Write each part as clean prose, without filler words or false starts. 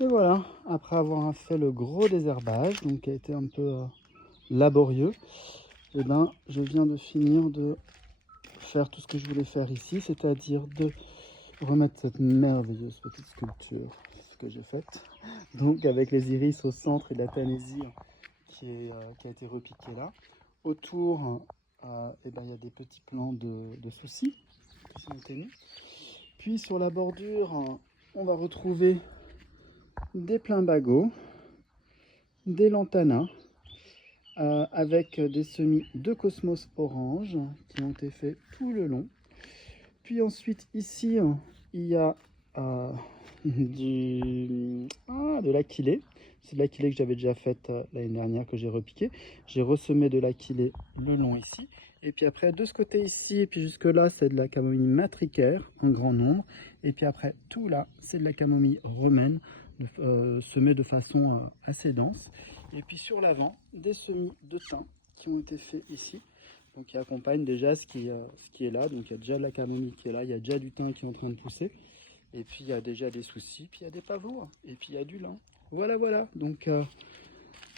Et voilà, après avoir fait le gros désherbage, donc qui a été un peu laborieux, et ben, je viens de finir de faire tout ce que je voulais faire ici, c'est-à-dire de remettre cette merveilleuse petite sculpture que j'ai faite. Donc avec les iris au centre et la Thanaisie qui a été repiquée là. Autour, et ben, il y a des petits plants de soucis qui sont tenus. Puis sur la bordure, on va retrouver des plumbago, des lantanas, avec des semis de cosmos orange qui ont été faits tout le long. Puis ensuite ici, il y a de l'aquilée. C'est de l'aquilée que j'avais déjà faite l'année dernière, que j'ai repiqué. J'ai ressemé de l'aquilée le long ici. Et puis après, de ce côté ici, et puis jusque là, c'est de la camomille matricaire en grand nombre. Et puis après, tout là, c'est de la camomille romaine, semée de façon assez dense. Et puis sur l'avant, des semis de thym qui ont été faits ici. Donc qui accompagne déjà ce qui est là. Donc il y a déjà de la camomille qui est là, il y a déjà du thym qui est en train de pousser. Et puis il y a déjà des soucis, puis il y a des pavots, et puis il y a du lin. Voilà, voilà. Donc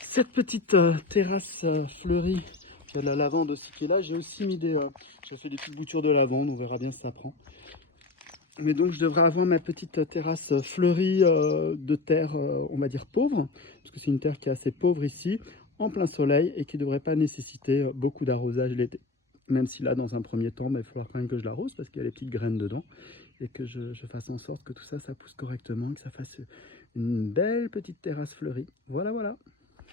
cette petite terrasse fleurie, puis il y a de la lavande aussi qui est là. J'ai aussi mis j'ai fait des petites boutures de lavande, on verra bien si ça prend. Mais donc je devrais avoir ma petite terrasse fleurie de terre, on va dire pauvre, parce que c'est une terre qui est assez pauvre ici, en plein soleil, et qui ne devrait pas nécessiter beaucoup d'arrosage l'été. Même si là, dans un premier temps, il va falloir quand même que je l'arrose, parce qu'il y a les petites graines dedans, et que je fasse en sorte que tout ça, ça pousse correctement, que ça fasse une belle petite terrasse fleurie. Voilà, voilà.